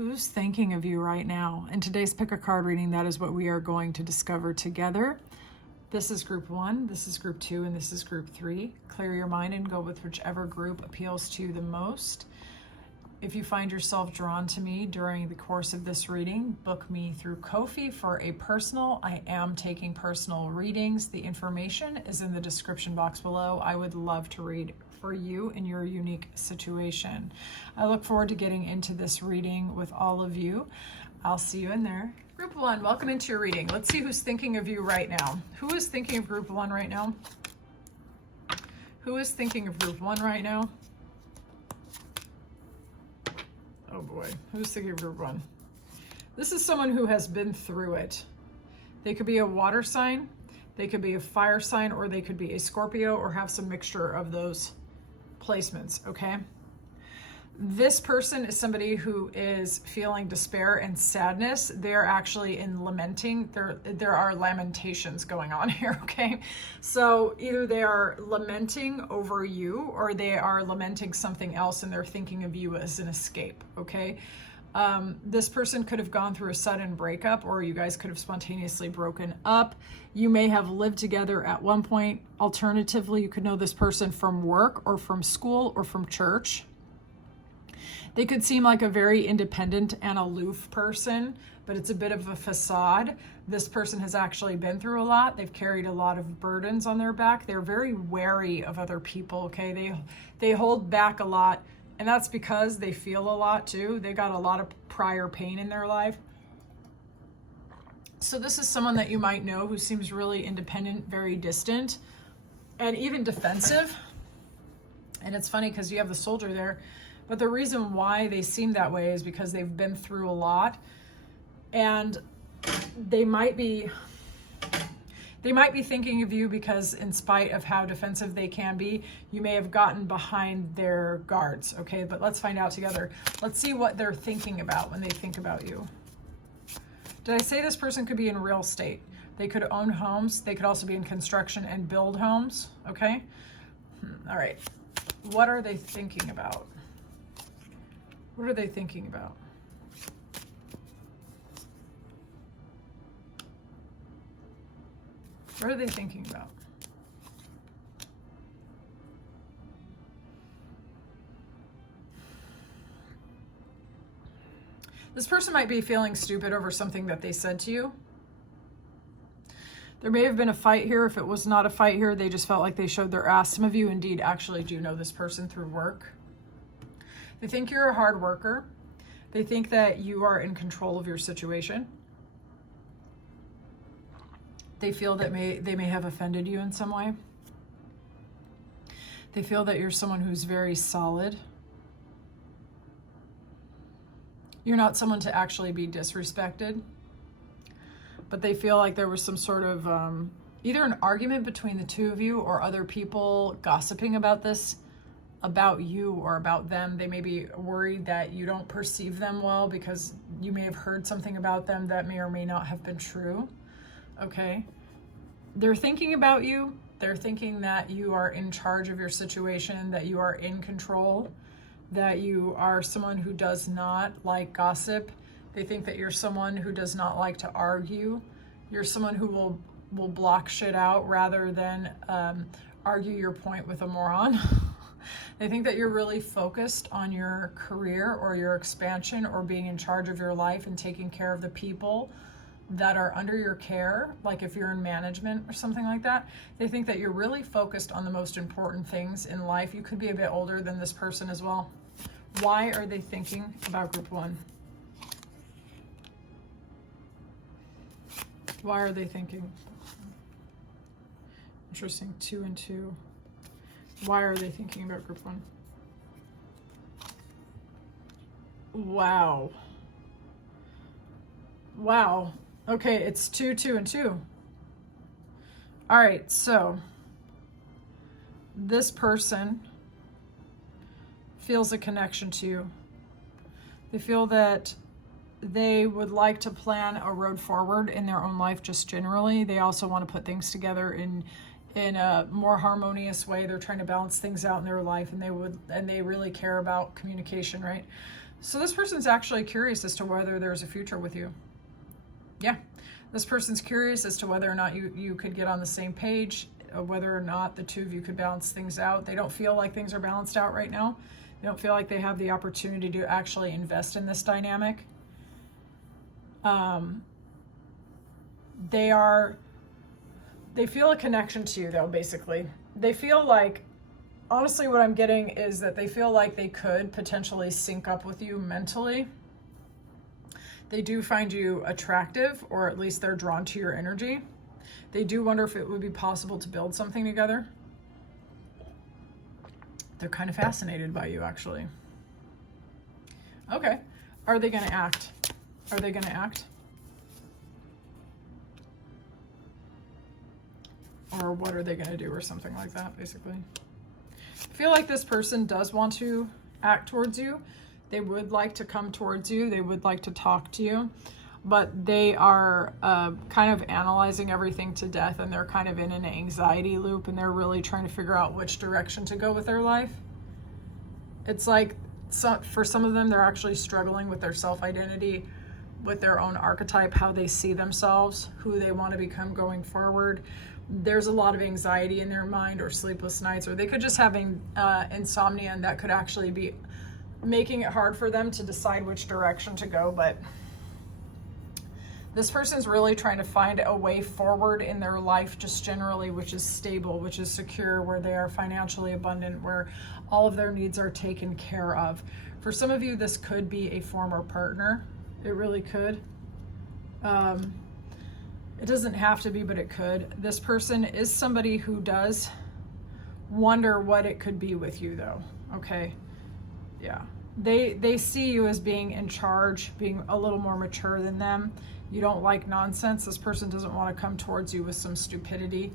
Who's thinking of you right now? In today's pick a card reading, that is what we are going to discover together. This is group 1, this is group 2, and this is group 3. Clear your mind and go with whichever group appeals to you the most. If you find yourself drawn to me during the course of this reading, book me through Ko-fi for a personal. I am taking personal readings. The information is in the description box below. I would love to read for you in your unique situation. I look forward to getting into this reading with all of you. I'll see you in there. Group 1, welcome into your reading. Let's see who's thinking of you right now. Who is thinking of group 1 right now? Who is thinking of group 1 right now? Oh boy, who's thinking of group 1? This is someone who has been through it. They could be a water sign, they could be a fire sign, or they could be a Scorpio or have some mixture of those placements, okay? This person is somebody who is feeling despair and sadness. They're actually in lamenting. There are lamentations going on here, okay? So either they are lamenting over you or they are lamenting something else and they're thinking of you as an escape, okay? This person could have gone through a sudden breakup, or you guys could have spontaneously broken up. You may have lived together at one point. Alternatively, you could know this person from work or from school or from church. They could seem like a very independent and aloof person, but it's a bit of a facade. This person has actually been through a lot. They've carried a lot of burdens on their back. They're very wary of other people, okay? They hold back a lot, and that's because they feel a lot too. They got a lot of prior pain in their life. So this is someone that you might know who seems really independent, very distant, and even defensive. And it's funny because you have the Soldier there. But the reason why they seem that way is because they've been through a lot, and they might be thinking of you because in spite of how defensive they can be, you may have gotten behind their guards, okay? But let's find out together. Let's see what they're thinking about when they think about you. Did I say this person could be in real estate? They could own homes. They could also be in construction and build homes, okay? All right. What are they thinking about? What are they thinking about? What are they thinking about? This person might be feeling stupid over something that they said to you. There may have been a fight here. If it was not a fight here, they just felt like they showed their ass. Some of you indeed actually do know this person through work. They think you're a hard worker. They think that you are in control of your situation. They feel that they may have offended you in some way. They feel that you're someone who's very solid. You're not someone to actually be disrespected. But they feel like there was some sort of either an argument between the two of you or other people gossiping about this, about you or about them. They may be worried that you don't perceive them well because you may have heard something about them that may or may not have been true, okay? They're thinking about you. They're thinking that you are in charge of your situation, that you are in control, that you are someone who does not like gossip. They think that you're someone who does not like to argue. You're someone who will block shit out rather than argue your point with a moron. They think that you're really focused on your career or your expansion or being in charge of your life and taking care of the people that are under your care, like if you're in management or something like that. They think that you're really focused on the most important things in life. You could be a bit older than this person as well. Why are they thinking about group 1? Why are they thinking? Interesting, 2 and 2. Why are they thinking about group 1? Wow. Wow. Okay, it's 2, 2, and 2. All right, so this person feels a connection to you. They feel that they would like to plan a road forward in their own life just generally. They also want to put things together in a more harmonious way. They're trying to balance things out in their life, and they really care about communication, right? So this person's actually curious as to whether there's a future with you. Yeah, this person's curious as to whether or not you could get on the same page, whether or not the two of you could balance things out. They don't feel like things are balanced out right now. They don't feel like they have the opportunity to actually invest in this dynamic. They feel a connection to you, though, basically. They feel like, honestly, what I'm getting is that they feel like they could potentially sync up with you mentally. They do find you attractive, or at least they're drawn to your energy. They do wonder if it would be possible to build something together. They're kind of fascinated by you, actually. Okay. Are they going to act? Are they going to act? Or what are they going to do, or something like that, basically. I feel like this person does want to act towards you. They would like to come towards you. They would like to talk to you. But they are kind of analyzing everything to death, and they're kind of in an anxiety loop, and they're really trying to figure out which direction to go with their life. It's like, for some of them, they're actually struggling with their self-identity, with their own archetype, how they see themselves, who they want to become going forward. There's a lot of anxiety in their mind, or sleepless nights, or they could just have insomnia, and that could actually be making it hard for them to decide which direction to go. But this person's really trying to find a way forward in their life, just generally, which is stable, which is secure, where they are financially abundant, where all of their needs are taken care of. For some of you, this could be a former partner. It really could. It doesn't have to be, but it could. This person is somebody who does wonder what it could be with you, though. Okay. Yeah. They see you as being in charge, being a little more mature than them. You don't like nonsense. This person doesn't want to come towards you with some stupidity.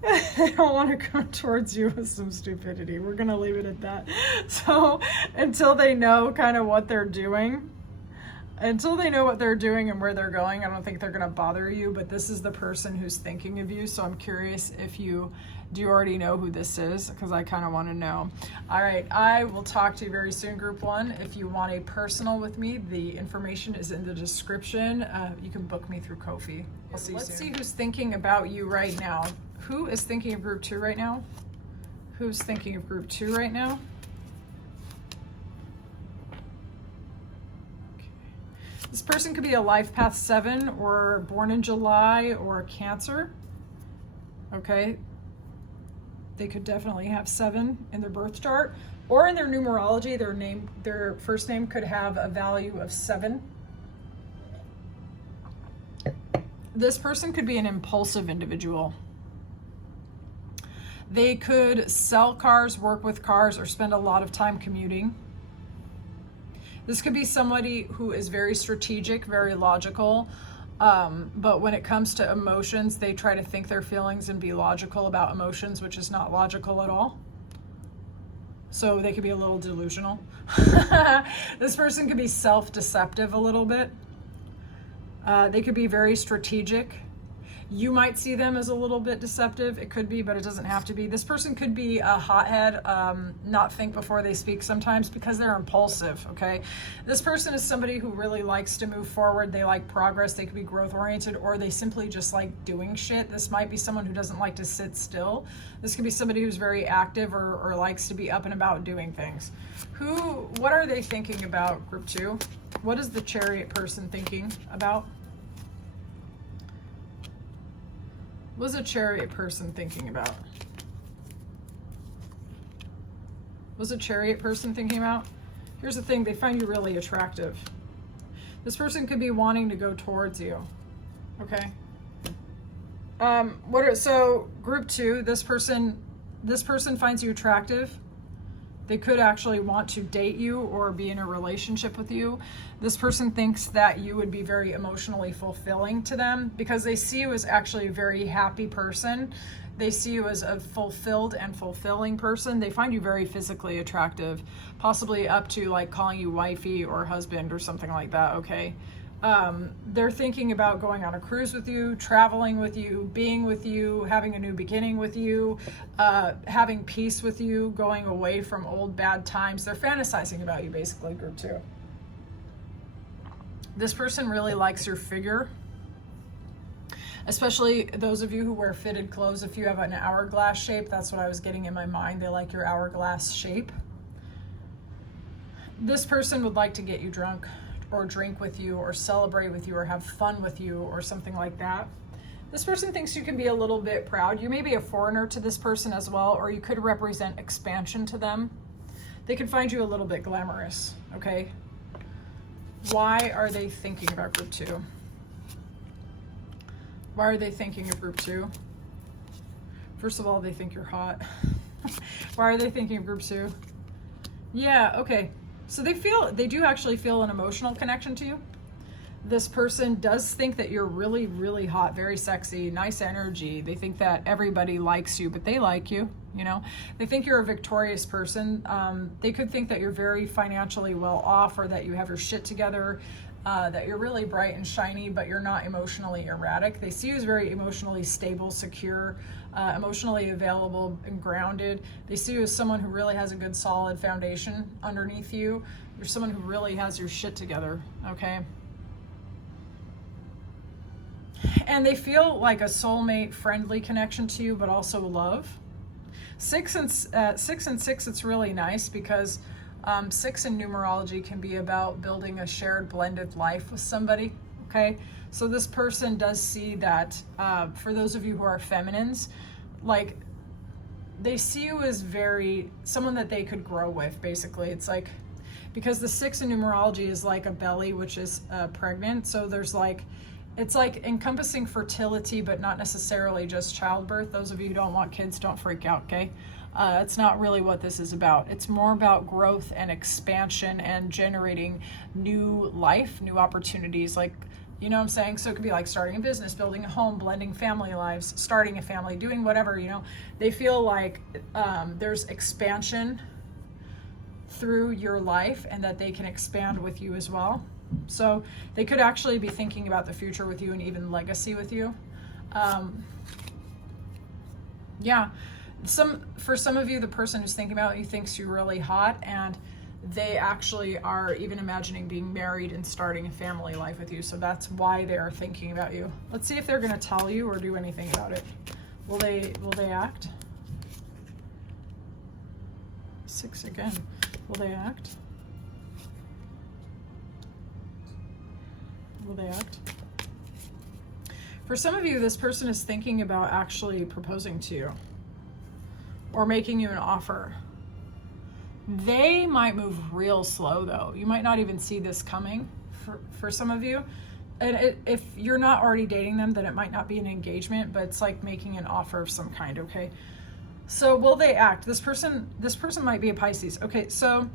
They don't want to come towards you with some stupidity. We're going to leave it at that. So until they know kind of what they're doing, and where they're going, I don't think they're going to bother you. But this is the person who's thinking of you. So I'm curious if you already know who this is, because I kind of want to know. All right, I will talk to you very soon, Group 1. If you want a personal with me, the information is in the description. You can book me through Ko-fi. I'll see you soon. Let's see who's thinking about you right now. Who is thinking of Group 2 right now? Who's thinking of Group 2 right now? This person could be a Life Path 7, or born in July, or Cancer. Okay. They could definitely have 7 in their birth chart, or in their numerology, their first name could have a value of 7. This person could be an impulsive individual. They could sell cars, work with cars, or spend a lot of time commuting. This could be somebody who is very strategic, very logical, but when it comes to emotions, they try to think their feelings and be logical about emotions, which is not logical at all. So they could be a little delusional. This person could be self-deceptive a little bit. They could be very strategic. You might see them as a little bit deceptive. It could be, but it doesn't have to be. This person could be a hothead, not think before they speak sometimes, because they're impulsive, okay? This person is somebody who really likes to move forward. They like progress. They could be growth-oriented, or they simply just like doing shit. This might be someone who doesn't like to sit still. This could be somebody who's very active, or likes to be up and about doing things. What are they thinking about, Group 2? What is the Chariot person thinking about? What is a Chariot person thinking about? What's a Chariot person thinking about? Here's the thing, they find you really attractive. This person could be wanting to go towards you. Okay. So Group 2, this person finds you attractive. They could actually want to date you or be in a relationship with you. This person thinks that you would be very emotionally fulfilling to them, because they see you as actually a very happy person. They see you as a fulfilled and fulfilling person. They find you very physically attractive, possibly up to like calling you wifey or husband or something like that, okay? They're thinking about going on a cruise with you, traveling with you, being with you, having a new beginning with you, having peace with you, going away from old bad times. They're fantasizing about you, basically, group 2. This person really likes your figure, especially those of you who wear fitted clothes. If you have an hourglass shape, that's what I was getting in my mind. They like your hourglass shape. This person would like to get you drunk or drink with you or celebrate with you or have fun with you or something like that. This person thinks you can be a little bit proud. You may be a foreigner to this person as well, or you could represent expansion to them. They could find you a little bit glamorous, okay? Why are they thinking about group 2? Why are they thinking of group 2? First of all, they think you're hot. Why are they thinking of group 2? Yeah, okay. So they do actually feel an emotional connection to you. This person does think that you're really, really hot, very sexy, nice energy. They think that everybody likes you, but they like you, you know. They think you're a victorious person. They could think that you're very financially well off, or that you have your shit together, that you're really bright and shiny, but you're not emotionally erratic. They see you as very emotionally stable, secure, emotionally available and grounded. They see you as someone who really has a good solid foundation underneath you. You're someone who really has your shit together, okay? And they feel like a soulmate, friendly connection to you, but also love. 6 and 6, it's really nice because 6 in numerology can be about building a shared blended life with somebody, okay? So this person does see that, for those of you who are feminines, like, they see you as someone that they could grow with, basically. It's like, because the 6 in numerology is like a belly, which is pregnant. So there's like, it's like encompassing fertility, but not necessarily just childbirth. Those of you who don't want kids, don't freak out, okay? It's not really what this is about. It's more about growth and expansion and generating new life, new opportunities, like, you know what I'm saying? So it could be like starting a business, building a home, blending family lives, starting a family, doing whatever, you know. They feel like there's expansion through your life and that they can expand with you as well. So they could actually be thinking about the future with you and even legacy with you. Yeah. For some of you, the person who's thinking about you thinks you're really hot, and they actually are even imagining being married and starting a family life with you. So that's why they're thinking about you. Let's see if they're going to tell you or do anything about it. Will they act? 6 again. Will they act? Will they act? For some of you, this person is thinking about actually proposing to you or making you an offer. They might move real slow, though. You might not even see this coming for some of you. And if you're not already dating them, then it might not be an engagement, but it's like making an offer of some kind, okay? So will they act? This person might be a Pisces. Okay, so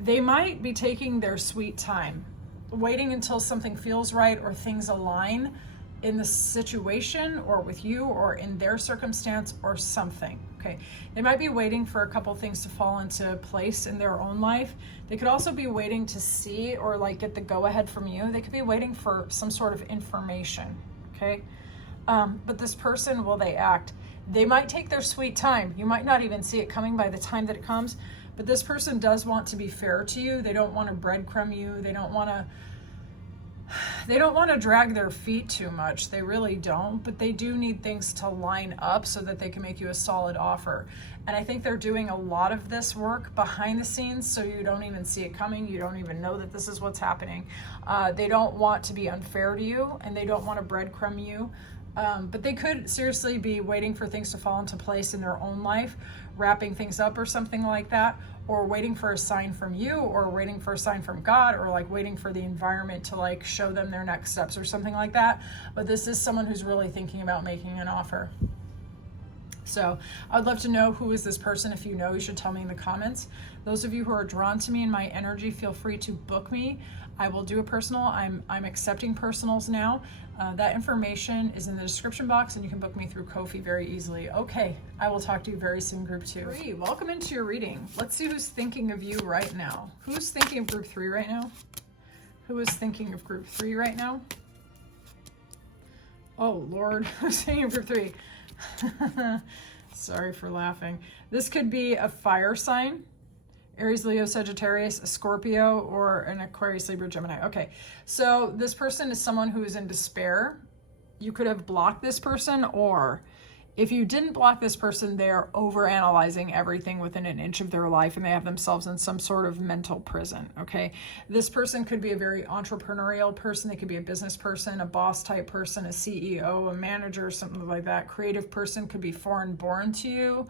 they might be taking their sweet time, waiting until something feels right or things align in the situation or with you or in their circumstance or something. Okay, they might be waiting for a couple things to fall into place in their own life. They could also be waiting to see or like get the go-ahead from you. They could be waiting for some sort of information, okay? But this person, will they act? They might take their sweet time. You might not even see it coming by the time that it comes, but this person does want to be fair to you. They don't want to breadcrumb you. They don't want to drag their feet too much. They really don't, but they do need things to line up so that they can make you a solid offer. And I think they're doing a lot of this work behind the scenes, so you don't even see it coming. You don't even know that this is what's happening. They don't want to be unfair to you, and they don't want to breadcrumb you. But they could seriously be waiting for things to fall into place in their own life, wrapping things up or something like that, or waiting for a sign from you, or waiting for a sign from God, or like waiting for the environment to like show them their next steps or something like that. But this is someone who's really thinking about making an offer. So I would love to know, who is this person? If you know, you should tell me in the comments. Those of you who are drawn to me and my energy, feel free to book me. I will do a personal. I'm accepting personals now. That information is in the description box, and you can book me through Ko-fi very easily. Okay, I will talk to you very soon, Group 2. 3, welcome into your reading. Let's see who's thinking of you right now. Who's thinking of Group 3 right now? Who is thinking of group 3 right now? Oh, Lord. Who's thinking of group 3? Sorry for laughing. This could be a fire sign. Aries, Leo, Sagittarius, a Scorpio, or an Aquarius, Libra, Gemini. Okay, so this person is someone who is in despair. You could have blocked this person, or if you didn't block this person, they're overanalyzing everything within an inch of their life and they have themselves in some sort of mental prison, okay? This person could be a very entrepreneurial person. They could be a business person, a boss type person, a CEO, a manager, something like that. Creative person, could be foreign born to you.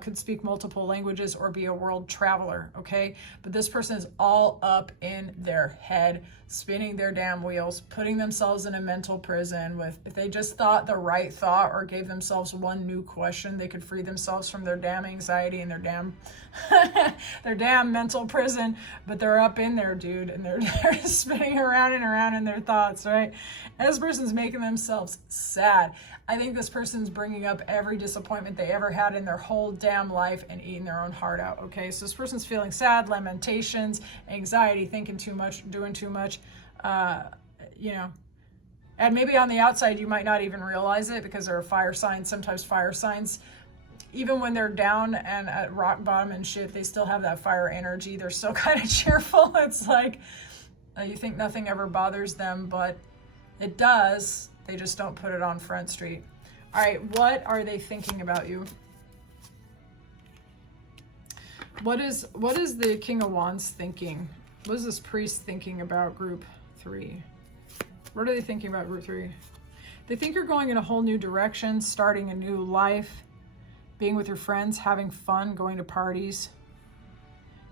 Could speak multiple languages or be a world traveler, okay? But this person is all up in their head, spinning their damn wheels, putting themselves in a mental prison with, if they just thought the right thought or gave themselves one new question, they could free themselves from their damn anxiety and their damn their damn mental prison. But they're up in there, dude, and they're just spinning around and around in their thoughts, right? And this person's making themselves sad. I think this person's bringing up every disappointment they ever had in their whole damn life and eating their own heart out, okay? So this person's feeling sad, lamentations, anxiety, thinking too much, doing too much, you know. And maybe on the outside, you might not even realize it because they're a fire sign. Sometimes fire signs, even when they're down and at rock bottom and shit, they still have that fire energy. They're still kind of cheerful. It's like you think nothing ever bothers them, but it does. They just don't put it on Front Street. All right, what are they thinking about you? What is the King of Wands thinking? What is this priest thinking about group 3? What are they thinking about group 3? They think you're going in a whole new direction, starting a new life, being with your friends, having fun, going to parties,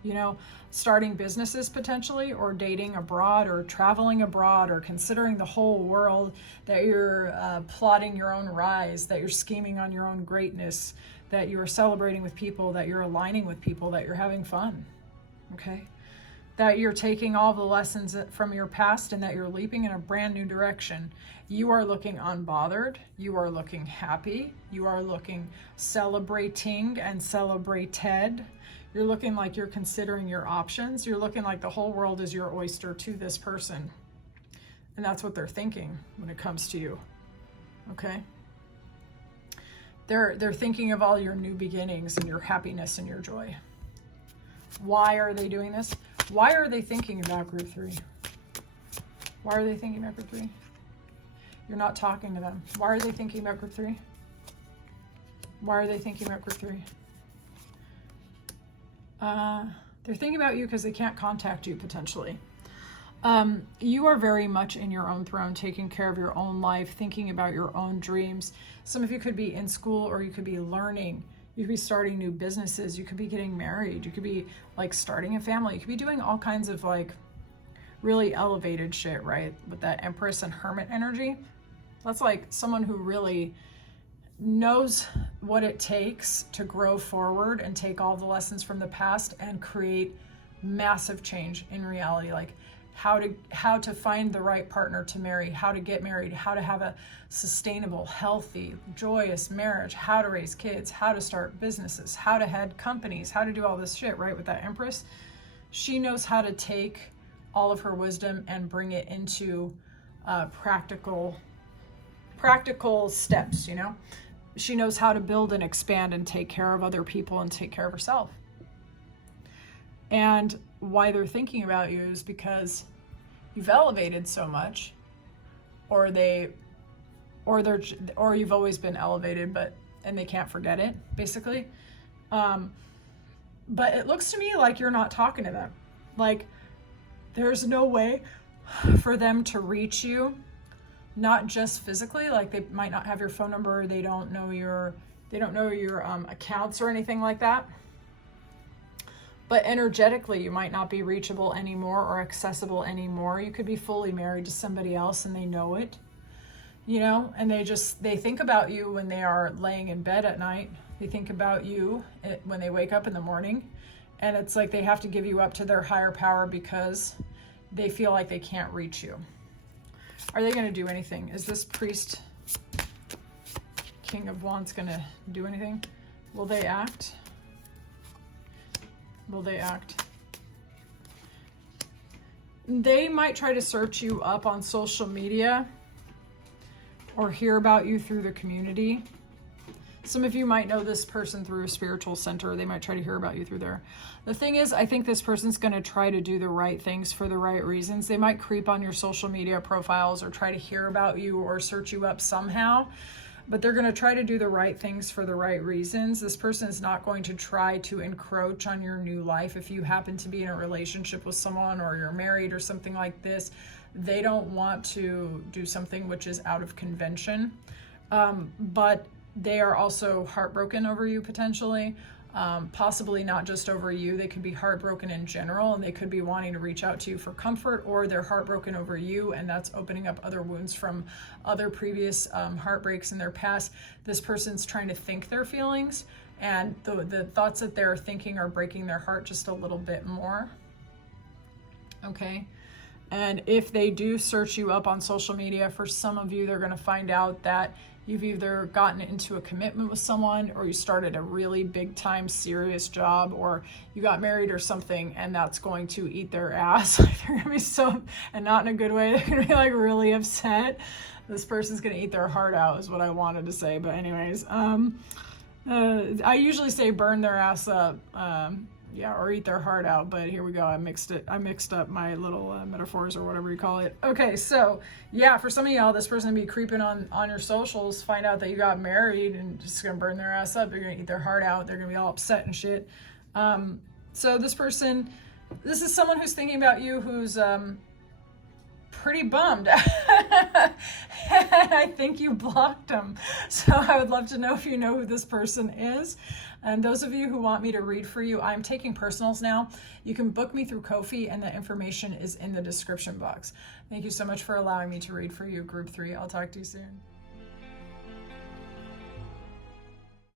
you know, starting businesses potentially, or dating abroad, or traveling abroad, or considering the whole world, that you're plotting your own rise, that you're scheming on your own greatness, that you are celebrating with people, that you're aligning with people, that you're having fun, okay? That you're taking all the lessons from your past and that you're leaping in a brand new direction. You are looking unbothered. You are looking happy. You are looking celebrating and celebrated. You're looking like you're considering your options. You're looking like the whole world is your oyster to this person. And that's what they're thinking when it comes to you, okay? They're thinking of all your new beginnings and your happiness and your joy. Why are they doing this? Why are they thinking about group 3? Why are they thinking about group 3? You're not talking to them. Why are they thinking about group 3? Why are they thinking about group 3? They're thinking about you because they can't contact you potentially. You are very much in your own throne, taking care of your own life, thinking about your own dreams. Some of you could be in school, or you could be learning. You could be starting new businesses. You could be getting married. You could be like starting a family. You could be doing all kinds of like really elevated shit, right? With that Empress and Hermit energy. That's like someone who really knows what it takes to grow forward and take all the lessons from the past and create massive change in reality. Like how to find the right partner to marry, how to get married, how to have a sustainable, healthy, joyous marriage, how to raise kids, how to start businesses, how to head companies, how to do all this shit, right? With that Empress, she knows how to take all of her wisdom and bring it into practical steps, you know? She knows how to build and expand and take care of other people and take care of herself. And why they're thinking about you is because you've elevated so much, or you've always been elevated, and they can't forget it, basically. But it looks to me like you're not talking to them. Like there's no way for them to reach you, not just physically, like they might not have your phone number, they don't know your accounts or anything like that. But energetically, you might not be reachable anymore or accessible anymore. You could be fully married to somebody else and they know it, you know, and they think about you when they are laying in bed at night. They think about you when they wake up in the morning, and it's like they have to give you up to their higher power because they feel like they can't reach you. Are they going to do anything? Is this priest, King of Wands, going to do anything? Will they act? Will they act? They might try to search you up on social media or hear about you through the community. Some of you might know this person through a spiritual center. They might try to hear about you through there. The thing is, I think this person's going to try to do the right things for the right reasons. They might creep on your social media profiles or try to hear about you or search you up somehow, but they're going to try to do the right things for the right reasons. This person is not going to try to encroach on your new life. If you happen to be in a relationship with someone or you're married or something like this, they don't want to do something which is out of convention. But they are also heartbroken over you potentially, possibly not just over you. They could be heartbroken in general, and they could be wanting to reach out to you for comfort, or they're heartbroken over you, and that's opening up other wounds from other previous heartbreaks in their past. This person's trying to think their feelings, and the thoughts that they're thinking are breaking their heart just a little bit more. Okay. And if they do search you up on social media, for some of you, they're going to find out that you've either gotten into a commitment with someone, or you started a really big time serious job, or you got married or something, and that's going to eat their ass. They're going to be so, and not in a good way, they're going to be like really upset. This person's going to eat their heart out is what I wanted to say. But anyways, I usually say burn their ass up. Yeah, or eat their heart out, but here we go. I mixed up my little metaphors or whatever you call it. Okay, so yeah, for some of y'all, this person be creeping on your socials, find out that you got married, and just gonna burn their ass up. You're gonna eat their heart out. They're gonna be all upset and shit. So this is someone who's thinking about you, who's pretty bummed. I think you blocked them. So I would love to know if you know who this person is. And those of you who want me to read for you, I'm taking personals now. You can book me through Ko-fi, and the information is in the description box. Thank you so much for allowing me to read for you, Group 3. I'll talk to you soon.